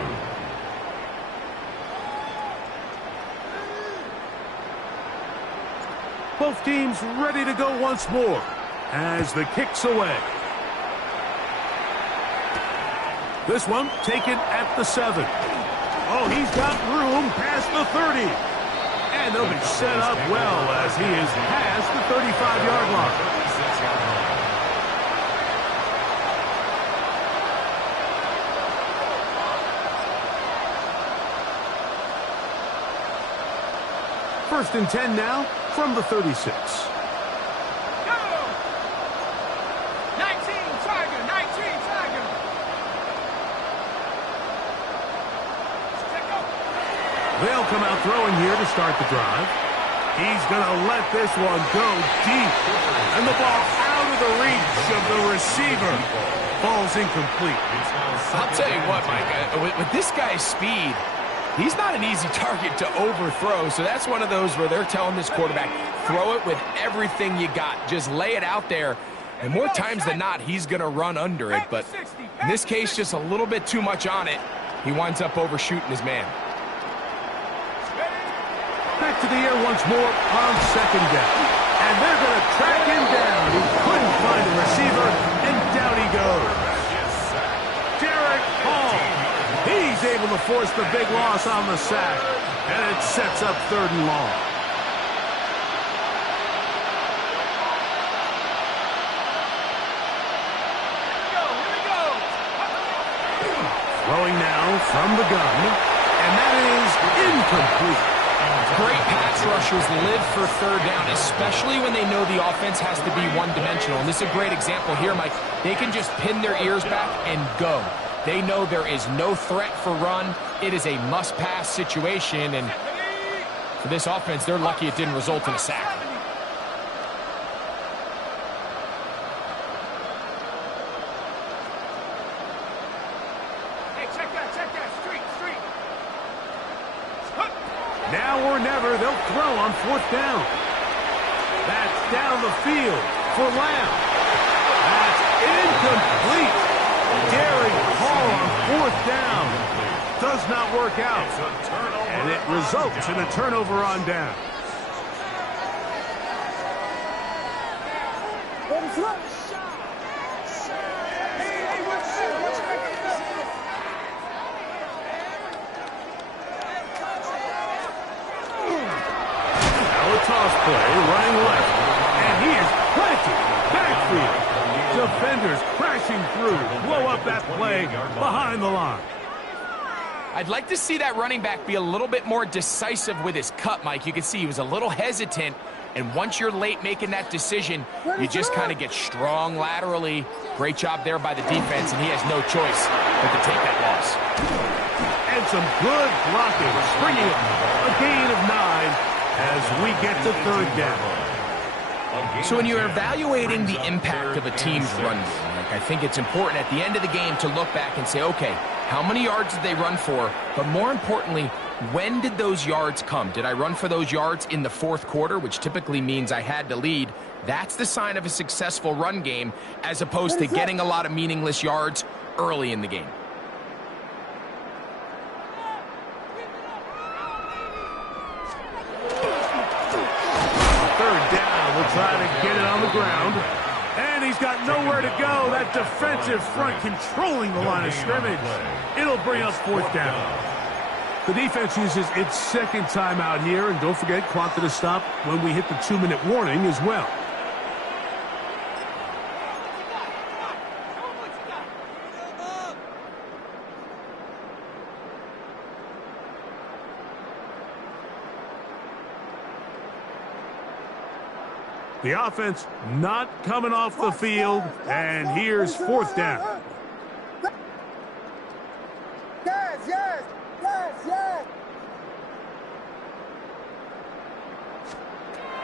Both teams ready to go once more as the kick's away. This one taken at the 7. Oh, he's got room past the 30. And they'll be set up well as he is past the 35-yard line. First and 10 now from the 36. They'll come out throwing here to start the drive. He's going to let this one go deep. And the ball out of the reach of the receiver. Ball's incomplete. I'll tell you what, Mike, with this guy's speed, he's not an easy target to overthrow. So that's one of those where they're telling this quarterback, throw it with everything you got. Just lay it out there. And more times than not, he's going to run under it. But in this case, just a little bit too much on it. He winds up overshooting his man. Back to the air once more on 2nd down. And they're going to track him down. He couldn't find a receiver, and down he goes. Derek Hall. He's able to force the big loss on the sack, and it sets up 3rd and long. Throwing now from the gun, and that is incomplete. Great pass rushers live for 3rd down, especially when they know the offense has to be one-dimensional. And this is a great example here, Mike. They can just pin their ears back and go. They know there is no threat for run. It is a must-pass situation, and for this offense, they're lucky it didn't result in a sack. Now or never, they'll throw on 4th down. That's down the field for Lamb. That's incomplete. Derek Hall on 4th down. Does not work out. And it results in a turnover on down. Toss play, running left, and he is planted backfield. Defenders crashing through, blow up that play behind the line. I'd like to see that running back be a little bit more decisive with his cut, Mike. You can see he was a little hesitant And once you're late making that decision, you just kind of get strong laterally. Great job there by the defense, and he has no choice but to take that loss. And some good blocking, bringing up a gain of 9 as we get to third down. So when you're evaluating the impact of a team's run game, like, I think it's important at the end of the game to look back and say, okay, how many yards did they run for? But more importantly, when did those yards come? Did I run for those yards in the fourth quarter, which typically means I had to lead? That's the sign of a successful run game, as opposed to getting a lot of meaningless yards early in the game. Third down, we'll try to get it on the ground. And he's got nowhere to go. That defensive front controlling the line of scrimmage. It'll bring up fourth down. The defense uses its second timeout here. And don't forget, clock to the stop when we hit the 2-minute warning as well. The offense not coming off the field, and here's fourth down. Yes, yes, yes, yes.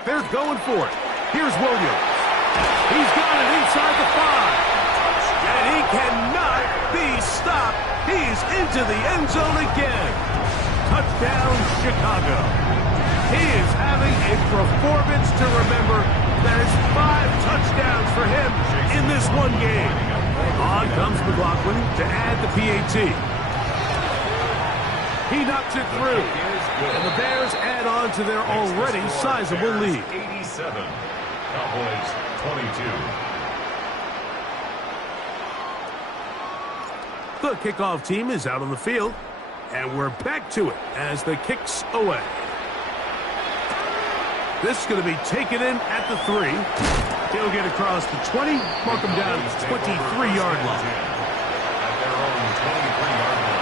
They're going for it. Here's Williams. He's got it inside the 5. And he cannot be stopped. He's into the end zone again. Touchdown, Chicago. He is having a performance to remember. That is 5 touchdowns for him in this one game. On comes McLaughlin to add the PAT. He knocks it through. And the Bears add on to their already sizable lead. 87, Cowboys 22. The kickoff team is out on the field. And we're back to it as the kick's away. This is going to be taken in at the 3. He'll get across the 20, mark him down at the 23-yard line. At their own 23-yard line.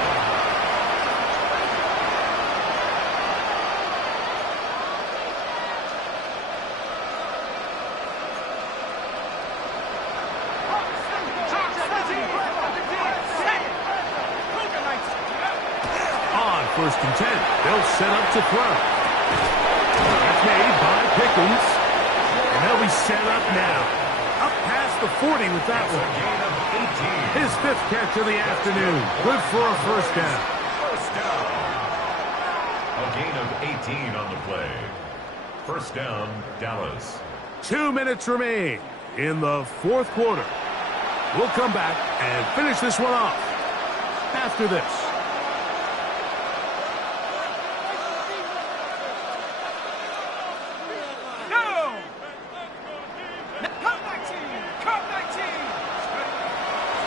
On 1st and 10, they'll set up to throw. That's made by Pickens. And they'll be set up now. Up past the 40 with that one. His 5th catch of the afternoon. Good for a first down. First down. A gain of 18 on the play. First down, Dallas. 2 minutes remain in the fourth quarter. We'll come back and finish this one off after this.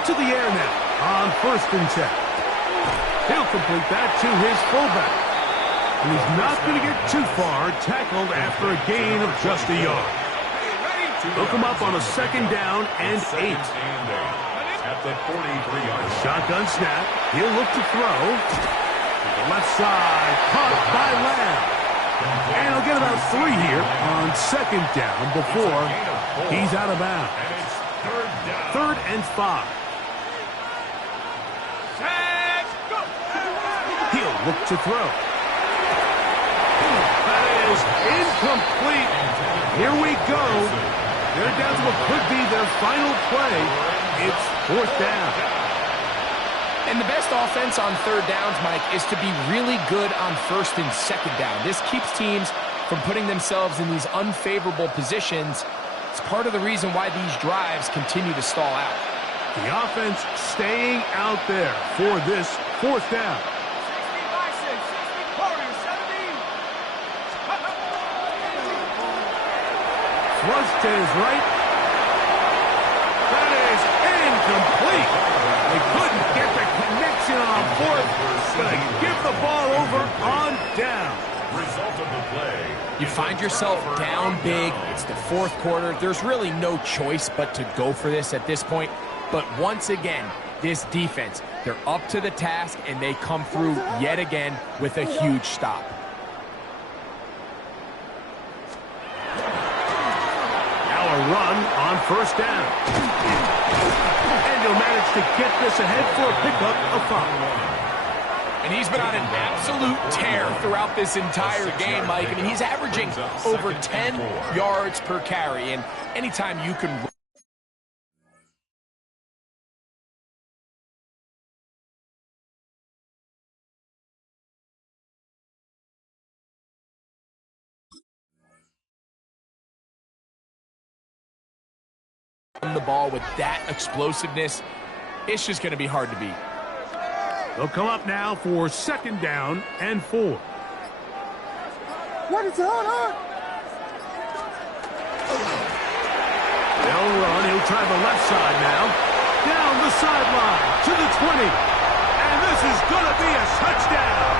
To the air now on 1st and 10. He'll complete that to his fullback. And he's not going to get too far, tackled after a gain of just a yard. They'll come up on a 2nd down and 8. At the 43-yard. Shotgun snap. He'll look to throw. To the left side, caught by Lamb. And he'll get about 3 here on 2nd down before he's out of bounds. 3rd and 5. He'll look to throw. That is incomplete. Here we go. They're down to what could be their final play. It's 4th down. And the best offense on 3rd downs, Mike, is to be really good on 1st and 2nd down. This keeps teams from putting themselves in these unfavorable positions. It's part of the reason why these drives continue to stall out. The offense staying out there for this 4th down. Flush to his right. That is incomplete. They couldn't get the connection on 4th. Gonna give the ball over on down. Result of the play. You find yourself down big. It's the 4th quarter. There's really no choice but to go for this at this point. But once again, this defense, they're up to the task, and they come through yet again with a huge stop. run on first down. And he'll manage to get this ahead for a pickup of 5. And he's been on an absolute tear throughout this entire game, Mike. I mean, he's averaging over 10 yards per carry. And anytime you can run the ball with that explosiveness, it's just going to be hard to beat. They'll come up now for 2nd down and 4. What is it? Hold on. They'll run. He'll try the left side now. Down the sideline to the 20. And this is going to be a touchdown.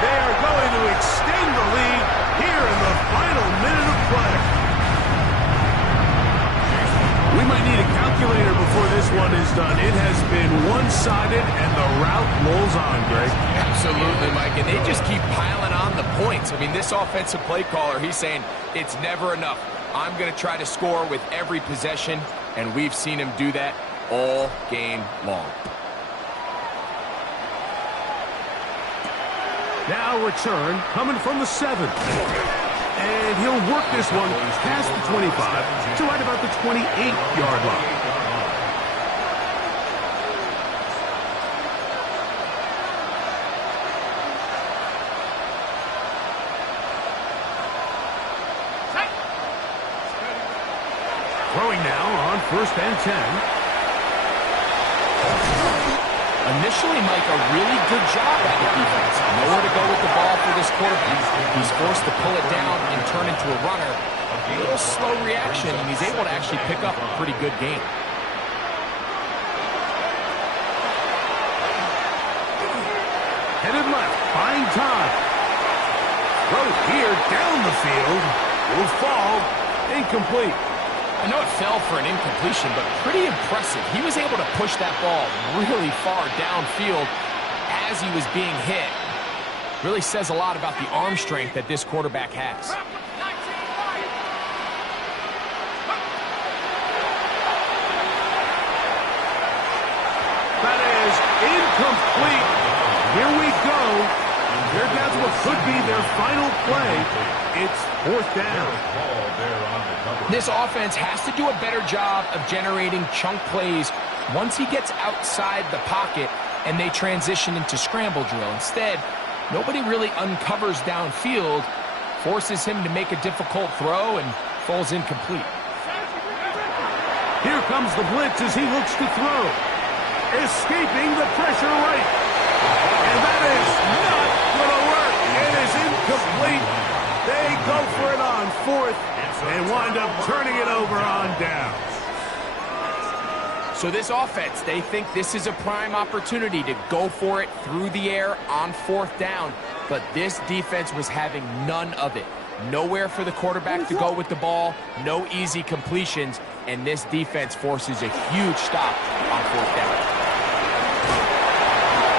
They are going to extend the lead here in the final minute of play. We might need a calculator before this one is done. It has been one-sided, and the route rolls on, Greg. Absolutely, Mike, and they just keep piling on the points. I mean, this offensive play caller, he's saying it's never enough. I'm going to try to score with every possession, and we've seen him do that all game long. Now return coming from the 7. And he'll work this one past the 25 to right about the 28-yard line. Throwing now on 1st and 10. Initially, Mike, a really good job by the defense. Nowhere to go with the ball for this quarterback. He's forced to pull it down and turn into a runner. A little slow reaction, and he's able to actually pick up a pretty good game. Headed left, buying time. Throw here down the field. Will fall. Incomplete. I know it fell for an incompletion, but pretty impressive. He was able to push that ball really far downfield as he was being hit. Really says a lot about the arm strength that this quarterback has. That is incomplete. Here we go. They're down to what could be their final play. It's 4th down. This offense has to do a better job of generating chunk plays once he gets outside the pocket and they transition into scramble drill. Instead, nobody really uncovers downfield, forces him to make a difficult throw, and falls incomplete. Here comes the blitz as he looks to throw. Escaping the pressure right. And that is not going to work. It is incomplete. They go for it on 4th and wind up turning it over on down. So this offense, they think this is a prime opportunity to go for it through the air on 4th down. But this defense was having none of it. Nowhere for the quarterback to go with the ball, no easy completions, and this defense forces a huge stop on 4th down.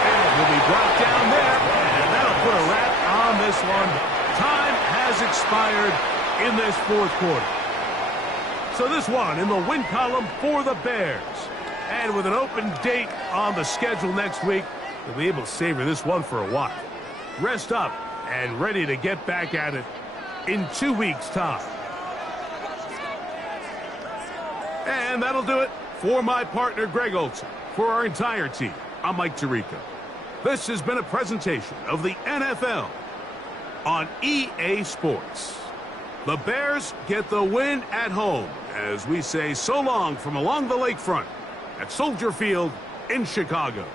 And he'll be brought down there, and that'll put a wrap on this one. Time has expired in this 4th quarter. So this one in the win column for the Bears. And with an open date on the schedule next week, they'll be able to savor this one for a while. Rest up and ready to get back at it in 2 weeks' time. And that'll do it for my partner, Greg Olson. For our entire team, I'm Mike Tirico. This has been a presentation of the NFL on EA Sports. The Bears get the win at home as we say so long from along the lakefront at Soldier Field in Chicago.